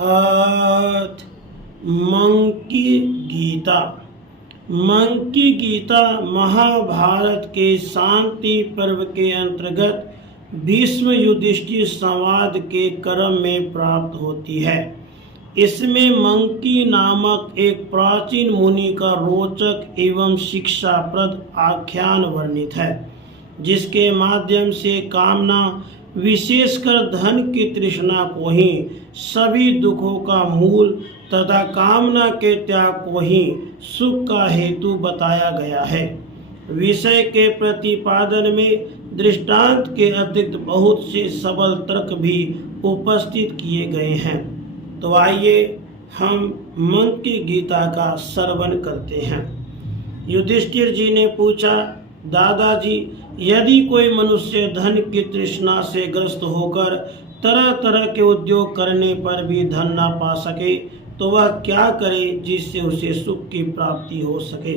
अथ monkey Gita. Monkey Gita Mahabharat के शांति पर्व के अंतर्गत भीष्म युधिष्ठिर संवाद के क्रम में प्राप्त होती है। इसमें मंकी नामक एक प्राचीन मुनि का रोचक एवं शिक्षाप्रद आख्यान वर्णित है, जिसके माध्यम से कामना, विशेषकर धन की तृष्णा को ही सभी दुखों का मूल तथा कामना के त्याग को ही सुख का हेतु बताया गया है। विषय के प्रतिपादन में दृष्टांत के अतिरिक्त बहुत से सबल तर्क भी उपस्थित किए गए हैं। तो आइए हम मंकी गीता का श्रवण करते हैं। युधिष्ठिर जी ने पूछा, दादाजी, यदि कोई मनुष्य धन की तृष्णा से ग्रस्त होकर तरह तरह के उद्योग करने पर भी धन ना पा सके तो वह क्या करे जिससे उसे सुख की प्राप्ति हो सके।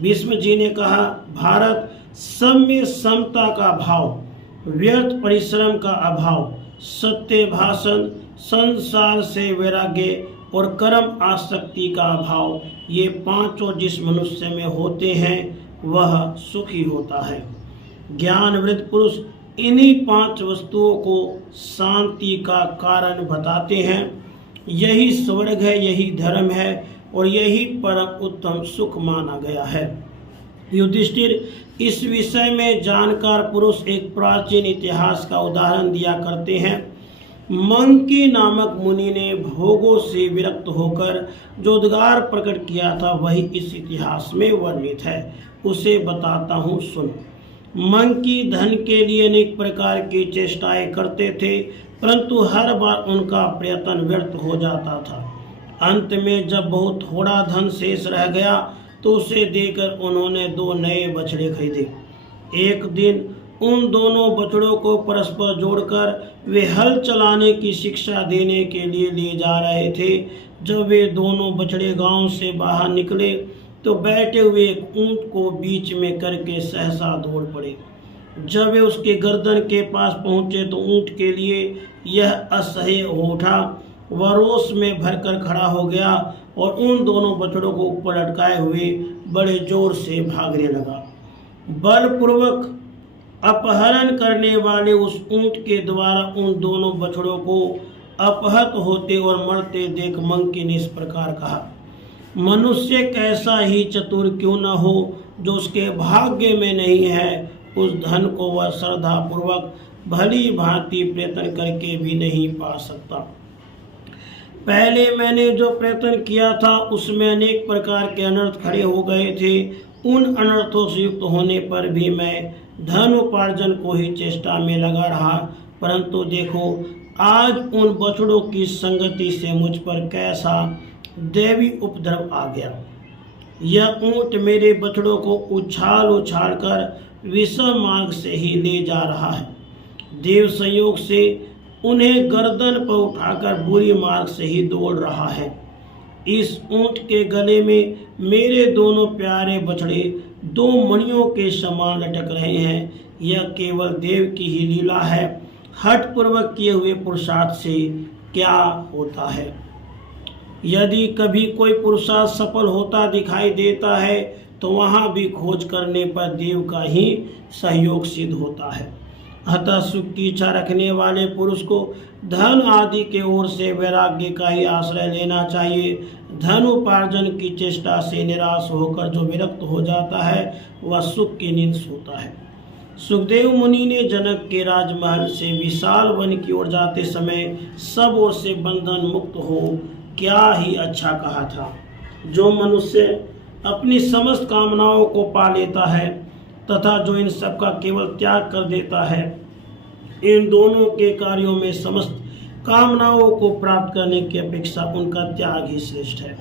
भीष्म जी ने कहा, भारत, सब में समता का भाव, व्यर्थ परिश्रम का अभाव, सत्य भाषण, संसार से वैराग्य और कर्म आसक्ति का अभाव, ये पांचों जिस मनुष्य में होते हैं वह सुखी होता है। ज्ञानवृत्त पुरुष इन्हीं पांच वस्तुओं को शांति का कारण बताते हैं। यही स्वर्ग है, यही धर्म है और यही परम उत्तम सुख माना गया है। युधिष्ठिर इस विषय में जानकार पुरुष एक प्राचीन इतिहास का उदाहरण दिया करते हैं। मंकी नामक मुनि ने भोगों से विरक्त होकर जो उद्गार प्रकट किया था वही इस इतिहास में वर्णित है। उसे बताता हूँ, सुन। मंकी धन के लिए अनेक प्रकार की चेष्टाएं करते थे, परंतु हर बार उनका प्रयत्न व्यर्थ हो जाता था। अंत में जब बहुत थोड़ा धन शेष रह गया तो उसे देकर उन्होंने 2 नए बछड़े खरीदे। एक दिन उन दोनों बछड़ों को परस्पर जोड़कर वे हल चलाने की शिक्षा देने के लिए ले जा रहे थे। जब वे दोनों बछड़े गांव से बाहर निकले तो बैठे हुए एक ऊंट को बीच में करके सहसा दौड़ पड़े। जब वे उसके गर्दन के पास पहुंचे तो ऊंट के लिए यह असह्य हो उठा। वह रोष में भरकर खड़ा हो गया और उन दोनों बछड़ों को ऊपर लटकाए हुए बड़े जोर से भागने लगा। बलपूर्वक अपहरण करने वाले उस ऊंट के द्वारा उन दोनों बछड़ों को अपहत होते और मरते देख मंकी ने इस प्रकार कहा, मनुष्य कैसा ही चतुर क्यों न हो, जो उसके भाग्य में नहीं है उस धन को वह श्रद्धा पूर्वक भली भांति प्रयत्न करके भी नहीं पा सकता। पहले मैंने जो प्रयत्न किया था उसमें अनेक प्रकार के अनर्थ खड़े हो गए थे। उन अनर्थों से युक्त होने पर भी मैं धन उपार्जन को ही चेष्टा में लगा रहा, परंतु देखो आज उन बछड़ों की संगति से मुझ पर कैसा दैवी उपद्रव आ गया। यह ऊंट मेरे बछड़ों को उछाल उछाल कर विषम मार्ग से ही ले जा रहा है। देव संयोग से उन्हें गर्दन पर उठाकर बुरी मार्ग से ही दौड़ रहा है। इस ऊंट के गले में मेरे दोनों प्यारे बछड़े 2 मणियों के समान लटक रहे हैं। यह केवल देव की ही लीला है। हठ पूर्वक किए हुए पुरुषार्थ से क्या होता है। यदि कभी कोई पुरुषार्थ सफल होता दिखाई देता है तो वहाँ भी खोज करने पर देव का ही सहयोग सिद्ध होता है। अतः सुख की इच्छा रखने वाले पुरुष को धन आदि के ओर से वैराग्य का ही आश्रय लेना चाहिए। धन उपार्जन की चेष्टा से निराश होकर जो विरक्त हो जाता है वह सुख की नींद सोता है। सुखदेव मुनि ने जनक के राजमहल से विशाल वन की ओर जाते समय सब ओर से बंधन मुक्त हो क्या ही अच्छा कहा था। जो मनुष्य अपनी समस्त कामनाओं को पा लेता है तथा जो इन सब का केवल त्याग कर देता है, इन दोनों के कार्यों में समस्त कामनाओं को प्राप्त करने की अपेक्षा उनका त्याग ही श्रेष्ठ है।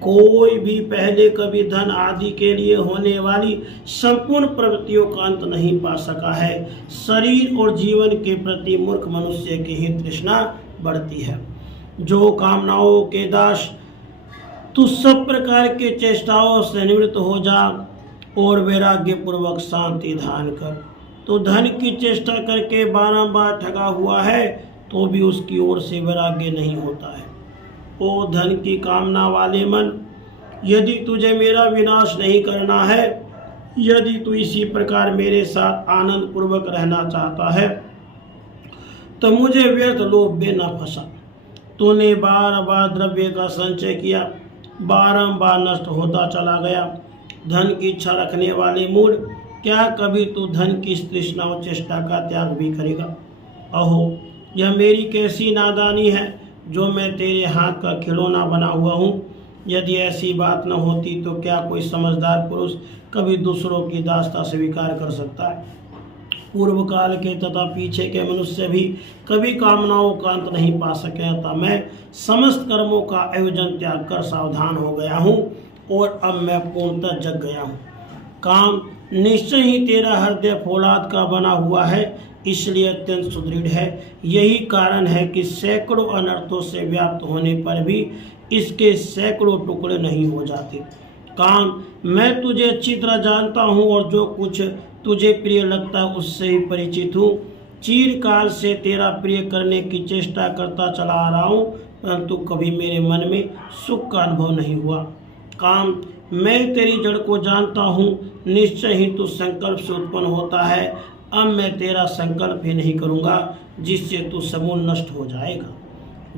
कोई भी पहले कभी धन आदि के लिए होने वाली संपूर्ण प्रवृत्तियों का अंत नहीं पा सका है। शरीर और जीवन के प्रति मूर्ख मनुष्य की ही तृष्णा बढ़ती है। जो कामनाओं के दास, तू सब प्रकार के चेष्टाओं से निवृत्त हो जा और वैराग्य पूर्वक शांति धारण कर। तो धन की चेष्टा करके बारंबार ठगा हुआ है तो भी उसकी ओर से वैराग्य नहीं होता है। ओ धन की कामना वाले मन, यदि तुझे मेरा विनाश नहीं करना है, यदि तू इसी प्रकार मेरे साथ आनंद पूर्वक रहना चाहता है, तो मुझे व्यर्थ लोभ में न फंसा। तूने बार बार द्रव्य का संचय किया, बारंबार नष्ट होता चला गया। धन की इच्छा रखने वाले मूढ़, क्या कभी तू धन की तृष्णा और चेष्टा का त्याग भी करेगा? अहो, यह मेरी कैसी नादानी है जो मैं तेरे हाथ का खिलौना बना हुआ हूँ। यदि ऐसी बात न होती तो क्या कोई समझदार पुरुष कभी दूसरों की दास्ता स्वीकार कर सकता है? पूर्व काल के तथा पीछे के मनुष्य भी कभी कामनाओं का अंत नहीं पा सके, अतः मैं समस्त कर्मों का आयोजन त्याग कर सावधान हो गया हूँ और अब मैं पूर्णतः जग गया हूँ। काम निश्चय ही तेरा हृदय फौलाद का बना हुआ है, इसलिए अत्यंत सुदृढ़ है। यही कारण है कि सैकड़ों अनर्थों से व्याप्त होने पर भी इसके सैकड़ों टुकड़े नहीं हो जाते। काम, मैं तुझे अच्छी तरह जानता हूँ और जो कुछ तुझे प्रिय लगता है उससे ही परिचित हूँ। चिरकाल से तेरा प्रिय करने की चेष्टा करता चला आ रहा हूँ, परंतु कभी मेरे मन में सुख का अनुभव नहीं हुआ। काम, मैं तेरी जड़ को जानता हूँ, निश्चय ही तू संकल्प से उत्पन्न होता है। अब मैं तेरा संकल्प ही नहीं करूँगा जिससे तू समूल नष्ट हो जाएगा।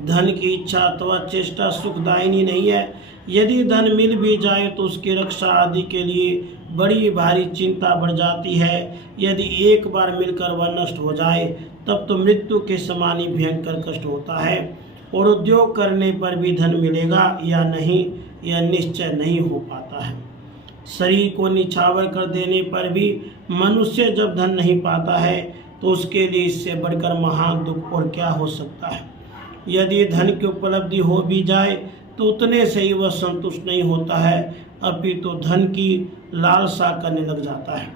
धन की इच्छा अथवा चेष्टा सुखदायिनी नहीं है। यदि धन मिल भी जाए तो उसकी रक्षा आदि के लिए बड़ी भारी चिंता बढ़ जाती है। यदि एक बार मिलकर वह नष्ट हो जाए तब तो मृत्यु के समान ही भयंकर कष्ट होता है। और उद्योग करने पर भी धन मिलेगा या नहीं, यह निश्चय नहीं हो पाता है। शरीर को निछावर कर देने पर भी मनुष्य जब धन नहीं पाता है तो उसके लिए इससे बढ़कर महान दुख और क्या हो सकता है। यदि धन की उपलब्धि हो भी जाए तो उतने से ही वह संतुष्ट नहीं होता है, अपितु तो धन की लालसा करने लग जाता है।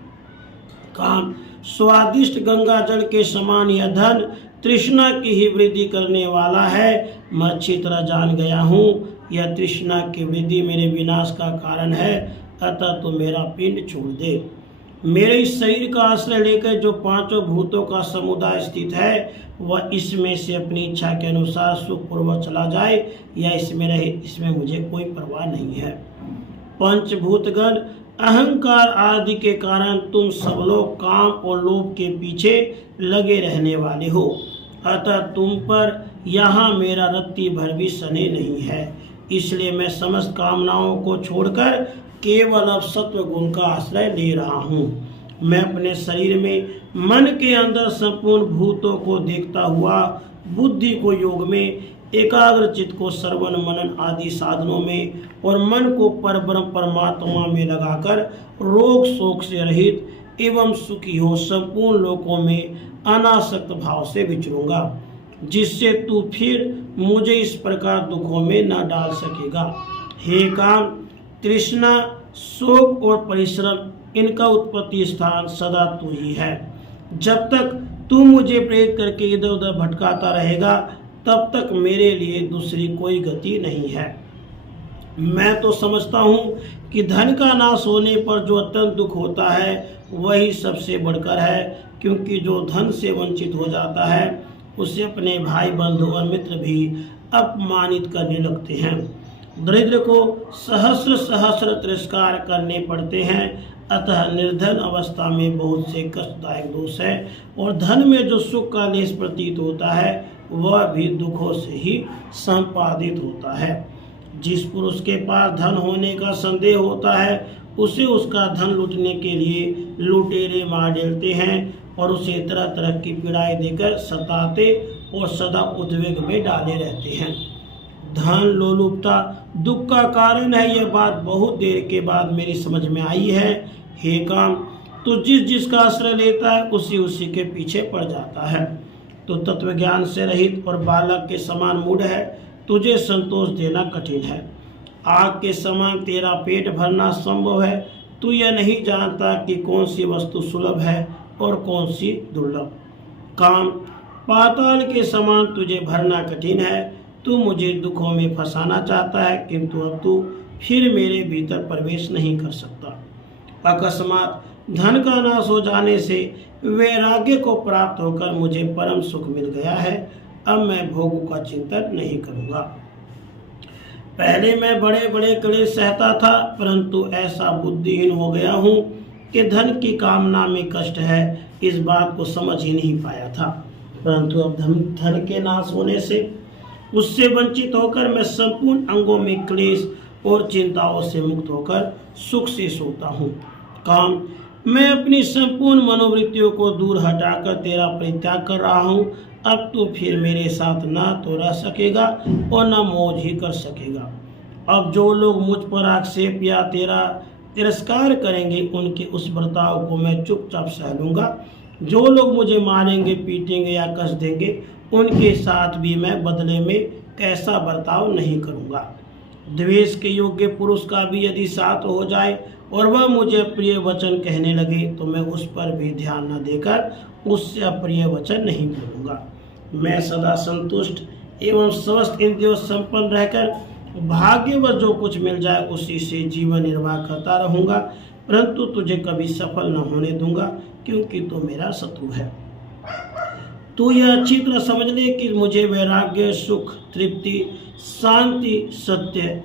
काम, स्वादिष्ट गंगा जल के समान यह धन तृष्णा की ही वृद्धि करने वाला है। मैं अच्छी तरह जान गया हूँ, यह तृष्णा की वृद्धि मेरे विनाश का कारण है, अतः तो मेरा पिंड छोड़ दे। मेरे इस शरीर का आश्रय लेकर जो पांचों भूतों का समुदाय स्थित है, वह इसमें से अपनी इच्छा के अनुसार सुखपूर्वक चला जाए या इसमें रहे, इसमें मुझे कोई परवाह नहीं है। पंचभूतगण अहंकार आदि के कारण तुम सब लोग काम और लोभ के पीछे लगे रहने वाले हो, अतः तुम पर यहाँ मेरा रत्ती भर भी स्नेह नहीं है। इसलिए मैं समस्त कामनाओं को छोड़कर केवल अब सत्व गुण का आश्रय ले रहा हूँ। मैं अपने शरीर में मन के अंदर संपूर्ण भूतों को देखता हुआ बुद्धि को योग में, एकाग्र चित्त को श्रवण मनन आदि साधनों में और मन को परब्रह्म परमात्मा में लगाकर रोग शोक से रहित एवं सुखी हो संपूर्ण लोकों में अनासक्त भाव से विचरूंगा, जिससे तू फिर मुझे इस प्रकार दुखों में न डाल सकेगा। हे काम, तृष्णा, शोक और परिश्रम, इनका उत्पत्ति स्थान सदा तू ही है। जब तक तू मुझे प्रेरित करके इधर उधर भटकाता रहेगा तब तक मेरे लिए दूसरी कोई गति नहीं है। मैं तो समझता हूँ कि धन का नाश होने पर जो अत्यंत दुख होता है वही सबसे बढ़कर है, क्योंकि जो धन से वंचित हो जाता है उसे अपने भाई बंधु और मित्र भी अपमानित करने लगते हैं। दरिद्र को सहस्र सहस्र तिरस्कार करने पड़ते हैं, अतः निर्धन अवस्था में बहुत से कष्टदायक दोष है, और धन में जो सुख का लेश प्रतीत होता है वह भी दुखों से ही संपादित होता है। जिस पुरुष के पास धन होने का संदेह होता है उसे उसका धन लूटने के लिए लुटेरे मार डालते हैं और उसे तरह तरह की पीड़ाएं देकर सताते और सदा उद्वेग में डाले रहते हैं। धन लोलुपता दुख का कारण है, यह बात बहुत देर के बाद मेरी समझ में आई है। हे काम, तो जिसका आश्रय लेता है उसी के पीछे पड़ जाता है। तो तत्व ज्ञान से रहित और बालक के समान मूढ़ है, तुझे संतोष देना कठिन है। आग के समान तेरा पेट भरना संभव है। तू यह नहीं जानता कि कौन सी वस्तु सुलभ है और कौन सी दुर्लभ। काम, पाताल के समान तुझे भरना कठिन है। तू मुझे दुखों में फंसाना चाहता है, किंतु अब तू फिर मेरे भीतर प्रवेश नहीं कर सकता। अकस्मात धन का नाश हो जाने से वैराग्य को प्राप्त होकर मुझे परम सुख मिल गया है, अब मैं भोगों का चिंतन नहीं करूँगा। पहले मैं बड़े बड़े क्लेश सहता था, परंतु ऐसा बुद्धिहीन हो गया हूँ कि धन की कामना में कष्ट है, इस बात को समझ ही नहीं पाया था। परंतु अब धन के नाश होने से, उससे वंचित होकर मैं संपूर्ण अंगों में क्लेश और चिंताओं से मुक्त होकर सुख से सोता हूँ। काम, मैं अपनी संपूर्ण मनोवृत्तियों को दूर हटाकर तेरा परित्याग कर रहा हूँ। अब तू फिर मेरे साथ ना तो रह सकेगा और न मौज ही कर सकेगा। अब जो लोग मुझ पर आक्षेप या तेरा तिरस्कार करेंगे, उनके उस बर्ताव को मैं चुपचाप सह लूँगा। जो लोग मुझे मारेंगे, पीटेंगे या कस देंगे, उनके साथ भी मैं बदले में कैसा बर्ताव नहीं करूँगा। द्वेष के योग्य पुरुष का भी यदि साथ हो जाए और वह मुझे प्रिय वचन कहने लगे, तो मैं उस पर भी ध्यान न देकर उससे अप्रिय वचन नहीं बोलूँगा। मैं सदा संतुष्ट एवं स्वस्थ इंद्रियों संपन्न रहकर भाग्यवश जो कुछ मिल जाए उसी से जीवन निर्वाह करता रहूँगा, परंतु तुझे कभी सफल न होने दूंगा, क्योंकि तू मेरा शत्रु है। तू यह अच्छी तरह समझ ले कि मुझे वैराग्य, सुख, तृप्ति, शांति, सत्य,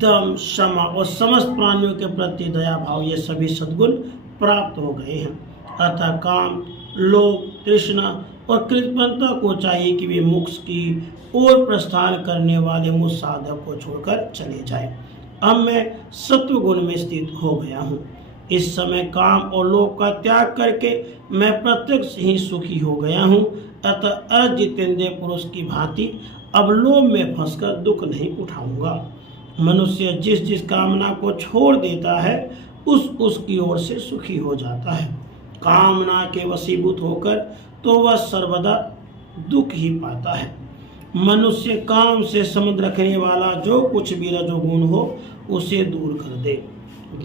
दम, क्षमा और समस्त प्राणियों के प्रति दया भाव, ये सभी सद्गुण प्राप्त हो गए हैं। अतः काम, लोभ, तृष्णा और कृतज्ञता को चाहिए कि वे मोक्ष की ओर प्रस्थान करने वाले मुझ साधक को छोड़कर चले जाए। अब मैं सत्व गुण में स्थित हो गया हूँ। इस समय काम और लोभ का त्याग करके मैं प्रत्यक्ष ही सुखी हो गया हूँ। अतः अजितेंद्रिय पुरुष की भांति अब लोभ में फंसकर दुख नहीं उठाऊंगा। मनुष्य जिस जिस कामना को छोड़ देता है, उसकी ओर से सुखी हो जाता है। कामना के वशीभूत होकर तो वह सर्वदा दुख ही पाता है। मनुष्य काम से संबंध रखने वाला जो कुछ भी रजोगुण हो, उसे दूर कर दे।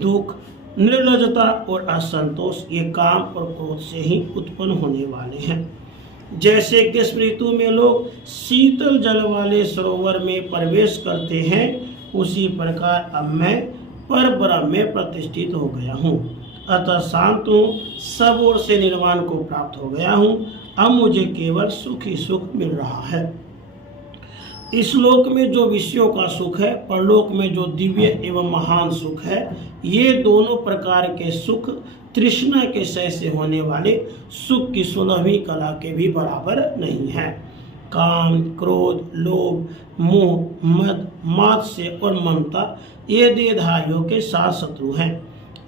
दुख, निर्लजता और असंतोष ये काम और क्रोध से ही उत्पन्न होने वाले हैं। जैसे ग्रीष्म ऋतु में लोग शीतल जल वाले सरोवर में प्रवेश करते हैं, उसी प्रकार अब मैं परब्रह्म में प्रतिष्ठित हो गया हूँ। अतः शांत हूँ, सब ओर से निर्वाण को प्राप्त हो गया हूँ। अब मुझे केवल सुख ही सुख मिल रहा है। इस लोक में जो विषयों का सुख है, परलोक में जो दिव्य एवं महान सुख है, ये दोनों प्रकार के सुख तृष्णा के क्षय से होने वाले सुख की 16वीं कला के भी बराबर नहीं है। काम, क्रोध, लोभ, मोह, मद, मात्सर्य और ममता ये देहधारियों के 7 शत्रु हैं।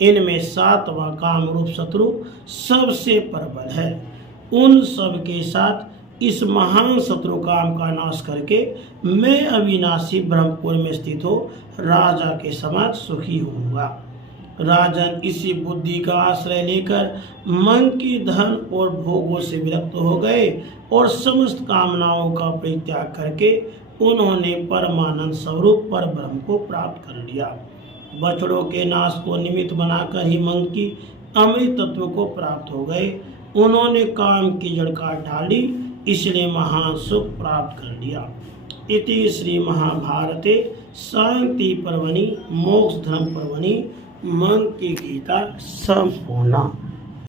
इनमें 7वां काम रूप शत्रु सबसे प्रबल है। उन सब के साथ इस महान शत्रु काम का नाश करके मैं अविनाशी ब्रह्मपुर में स्थित हो राजा के समान सुखी होऊंगा। राजन इसी बुद्धि का आश्रय लेकर मन की धन और भोगों से विरक्त हो गए और समस्त कामनाओं का परित्याग करके उन्होंने परमानंद स्वरूप पर ब्रह्म को प्राप्त कर लिया। बछड़ों के नाश को निमित्त बनाकर ही मन की अमृत तत्व को प्राप्त हो गए। उन्होंने काम की जड़ काट डाली, इसलिए महान सुख प्राप्त कर लिया। इति श्री महाभारते शांति पर्वणि मोक्ष धर्म पर्वणि मन की गीता संपूर्णा।